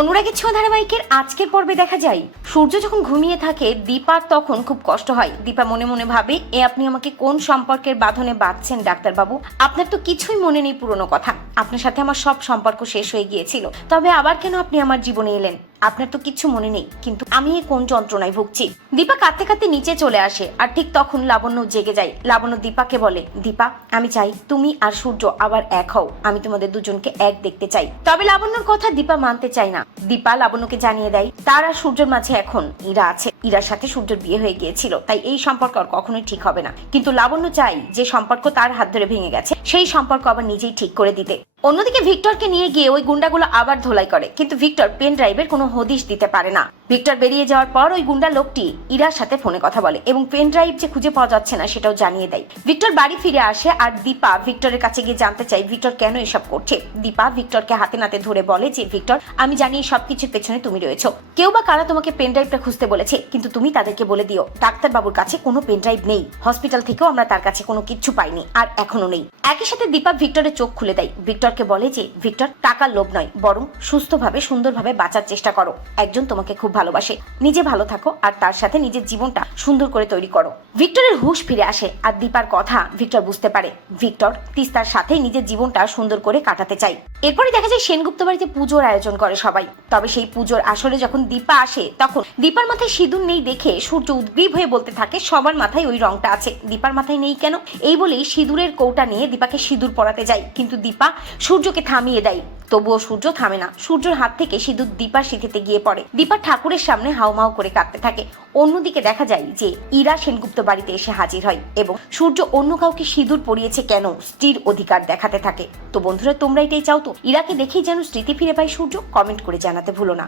অনুরাগের ছোঁয়া ধারাবাহিকের আজকের পর্বে দেখা যায়, সূর্য যখন ঘুমিয়ে থাকে, দীপার তখন খুব কষ্ট হয়। দীপা মনে মনে ভাবে, এ আপনি আমাকে কোন সম্পর্কের বাঁধনে বাঁধছেন, ডাক্তারবাবু? আপনার তো কিছুই মনে নেই পুরনো কথা। আপনার সাথে আমার সব সম্পর্ক শেষ হয়ে গিয়েছিল। তবে আবার কেন আপনি আমার জীবনে এলেন? আপনার তো কিচ্ছু মনে নেই, কিন্তু আমি কোন যন্ত্রণায় ভুগছি? দীপা কাঁদতে কাঁদতে নিচে চলে আসে, আর ঠিক তখন লাবণ্য জেগে যায়। লাবণ্য দীপাকে বলে, দীপা, আমি চাই তুমি আর সূর্য আবার এক হও, আমি তোমাদের দুজনকে এক দেখতে চাই। তবে লাবণ্যর কথা দীপা মানতে চায় না। দীপা লাবণ্যকে জানিয়ে দেয়, তার আর সূর্যের মাঝে এখন, ইরা আছে। ইরার সাথে সূর্যর বিয়ে হয়ে গিয়েছিল, তাই এই সম্পর্ক আর কখনোই ঠিক হবে না। কিন্তু লাবণ্য চাই যে সম্পর্ক তার হাত ধরে ভেঙে গেছে, সেই সম্পর্ক আবার নিজেই ঠিক করে দিতে। অন্যদিকে ভিক্টরকে নিয়ে গিয়ে ওই গুন্ডাগুলো আবার ধোলাই করে। কিন্তু ভিক্টর পেন ড্রাইভের কোনো হদিশ দিতে পারে না। ভিক্টর বেরিয়ে যাওয়ার পর ওই গুন্ডা লোকটি ইরার সাথে ফোনে কথা বলে এবং পেন ড্রাইভ যে খুঁজে পাওয়া যাচ্ছে না সেটাও জানিয়ে দেয়। ভিক্টর বাড়ি ফিরে আসে আর দীপা ভিক্টরের কাছে গিয়ে জানতে চাই ভিক্টর কেন এসব করছে। দীপা ভিক্টরকে হাতে নাতে ধরে বলে যে, ভিক্টর, আমি জানি সবকিছুর পেছনে তুমি রয়েছো। কেউ বা কারা তোমাকে পেন ড্রাইভটা খুঁজতে বলেছে, কিন্তু তুমি তাদেরকে বলে দিও ডাক্তার বাবুর কাছে কোনো পেন ড্রাইভ নেই। হসপিটাল থেকেও আমরা তার কাছে কোনো কিচ্ছু পাইনি, আর এখনও নেই। একই সাথে দীপা ভিক্টরের চোখ খুলে দেয়। ভিক্টরকে বলে যে, ভিক্টর, টাকার লোভ নয়, বরং সুস্থভাবে, সুন্দরভাবে বাঁচার চেষ্টা করো। একজন তোমাকে খুব ভালোবাসে। নিজে ভালো থাকো আর তার সাথে নিজের জীবনটা সুন্দর করে তৈরি করো। ভিক্টরের হুঁশ ফিরে আসে আর দীপার কথা ভিক্টর বুঝতে পারে। ভিক্টর তিস্তার সাথে নিজের জীবনটা সুন্দর করে কাটাতে চাই এরপরে দেখা যায় সেনগুপ্ত বাড়িতে পুজোর আয়োজন করে সবাই। তবে সেই পুজোর আসরে যখন দীপা আসে, তখন দীপার মাথায় সিঁদুর নেই দেখে সূর্য উদ্গ্রীব হয়ে বলতে থাকে, সবার মাথায় ওই রংটা আছে। দীপার মাথায় নেই কেন? এই বলেই সিঁদুরের কৌটা নিয়ে দীপাকে সিঁদুর পরাতে যায়। কিন্তু দীপা সূর্যকে থামিয়ে দেয়। তবুও সূর্য থামে না। সূর্যর হাত থেকে সিঁদুর দীপার সিঁথিতে গিয়ে পড়ে। দীপা ঠাকুরের সামনে হাউমাউ করে কাঁদতে থাকে। অন্যদিকে দেখা যায় যে ইরা সেনগুপ্ত বাড়িতে এসে হাজির হয় এবং সূর্য অন্য কাউকে সিঁদুর পরিয়েছে কেন স্ত্রীর অধিকার দেখাতে থাকে। তো বন্ধুরা, তোমরা এটাই চাও তো? ইরাকে দেখেই যেন স্মৃতি ফিরে পায় সূর্য? কমেন্ট করে জানাতে ভুলো না।